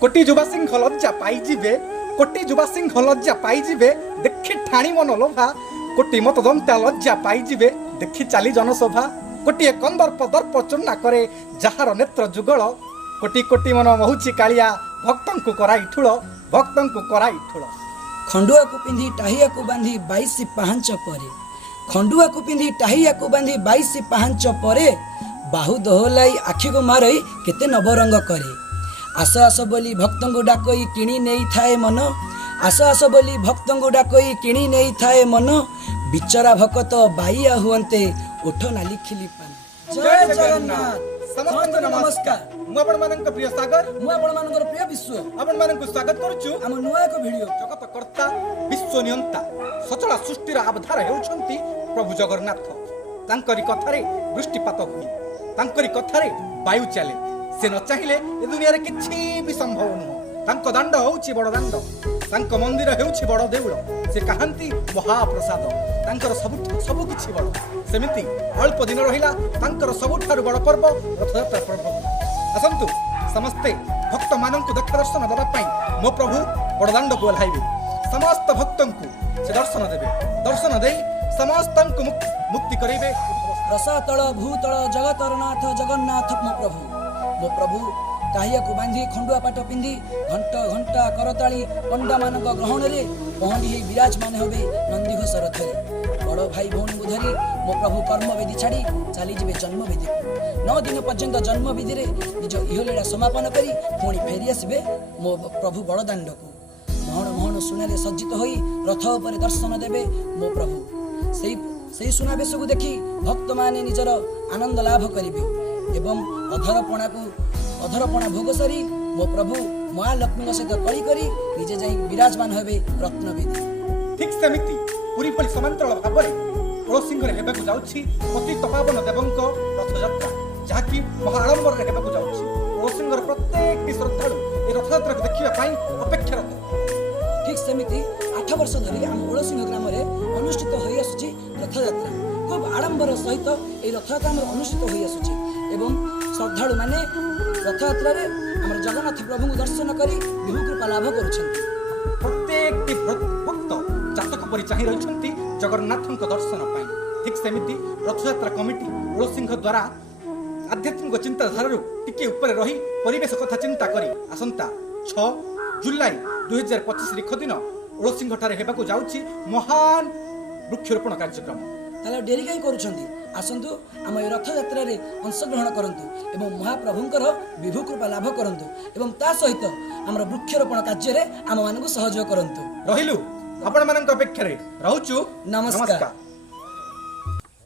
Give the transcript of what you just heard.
कोटी युवा सिंह लज्जा पाइजिबे कोटी युवा सिंह लज्जा पाइजिबे देखि ठाणी मन लोभा कोटी मतदंता लज्जा पाइजिबे देखि चाली जनसभा कोटी कंदर्प दर्प चूर्णा करे जहार नेत्र जुगल कोटी कोटी मन महुची कालिया भक्तंकु कराई ठुळ भक्तंकु कराई ठुळ खंडुआ को पिंधि टाहिया को बांधी 22 पाहांच परे खंडुआ को पिंधि टाहिया को बांधी 22 पाहांच परे बाहु दोहलाई आखि को मारई केते नवरंग करे आस आस बोली भक्तों को डाकई किणी नहीं थाए मन आस आस बोली भक्तों को डाकई किणी नहीं थाए मन बिचरा भकत बाइया हुअन्ते उठ नाली खिली पान जय जगन्नाथ समस्त नमस्कार मु आपण मानक प्रिय सागर मु आपण मानकर प्रिय विश्व आपण मानक स्वागत करूछु हम नुआ एक वीडियो जगत कर्ता विश्व नियंता सचला सृष्टिर आधार हेउछंती प्रभु जगन्नाथ तांकरी कथारे वृष्टिपात हुए तांकरी कथारे वायु चले से न चाहिए ए दुनिया रे किछि भी संभव नुह तांको दांड होउछि बड़ दांड तांको मंदिर हेउछि बड़ देउळ से कहांती महाप्रसाद तांकर सबु किछि बड़ सेमिति अल्प दिन रहिला तांकर सबुठारु बड़ पर्व रथयात्रा पर्व आसंतु समस्ते भक्त मानंकु देख दर्शन देबा पई मो प्रभु बड़दांड को ओह्लाइबे समस्त भक्तंकु से दर्शन देबे दर्शन देई समस्तंकु मुक्ति करिबे रसातल भूतल जगतरनाथ जगन्नाथ मो प्रभु टाहिया को बांधी खंडुआ पाट पिंधि घंटा घंटा करताली पंडा मानक ग्रहण रे पहंडी विराजमान होबे नंदीघोष रथरे बड़ भाई भौणी को धरी मो प्रभु कर्मवेदी छाड़ी चली जिबे जन्मवेदी 9 दिन पर्यंत जन्मवेदी रे निज इहलीला समापन करी पुणी फेरी आसबे मो प्रभु बड़दांड को महण महण सुनारे सज्जित होई रथ उपरे दर्शन देबे मो प्रभु सेही सुनावेश को देखी भक्त माने निजर आनंद लाभ करिवे एवं अधरपणा भोग सरी मो प्रभु महालक्ष्मी सहित कली करी निजे जाई विराजमान हेबे रत्नवेदी ठीक सेमिति पुरी पली समांतराल भाव में ओळसिंहरे हेबाकु जाउछि पति तपावन देवंक रथयात्रा जहाँकि महाआडंबर रे हेबाकु जाउछि ओळसिंहर प्रत्येक श्रद्धालु ए रथयात्रा को देखिबा पई अपेक्षारत ठीक सेमिति 8 वर्ष धरी आम ओळसिंह ग्राम रे अनुष्ठित होई आसुछि रथयात्रा खूब आडंबर सहित ए रथयात्रा हमर अनुष्ठित होई आसुछि एवं श्रद्धालु माने रथयात्रा रे हमर जगन्नाथ प्रभु को दर्शन करी विभु कृपा लाभ करूछन्ति प्रत्येक भक्त जातक परि चाहि रहिछन्ति जगन्नाथक दर्शन पाई ठीक सेमिति रथयात्रा कमिटी ओळसिंह द्वारा आध्यात्मिक चिंताधारा टिके ऊपर रही परिवेश कथा चिंता करी आसंता 6 जुलाई 2025 रिख दिन ओळसिंह ठारे हेबाकु जाउछि महान वृक्षरोपण कार्यक्रम ताले डेरी कहीं करूछन्ति आसंतु आम ए रथयात्रा रे अंशग्रहण करंतु एवं महाप्रभुंकर विभु कृपा लाभ करंतु एवं ता सहित हमर वृक्षरोपण कार्य रे आम मानकु सहयोग करंतु रहिलु आपण मानक अपेक्षा रे रहउछु नमस्कार।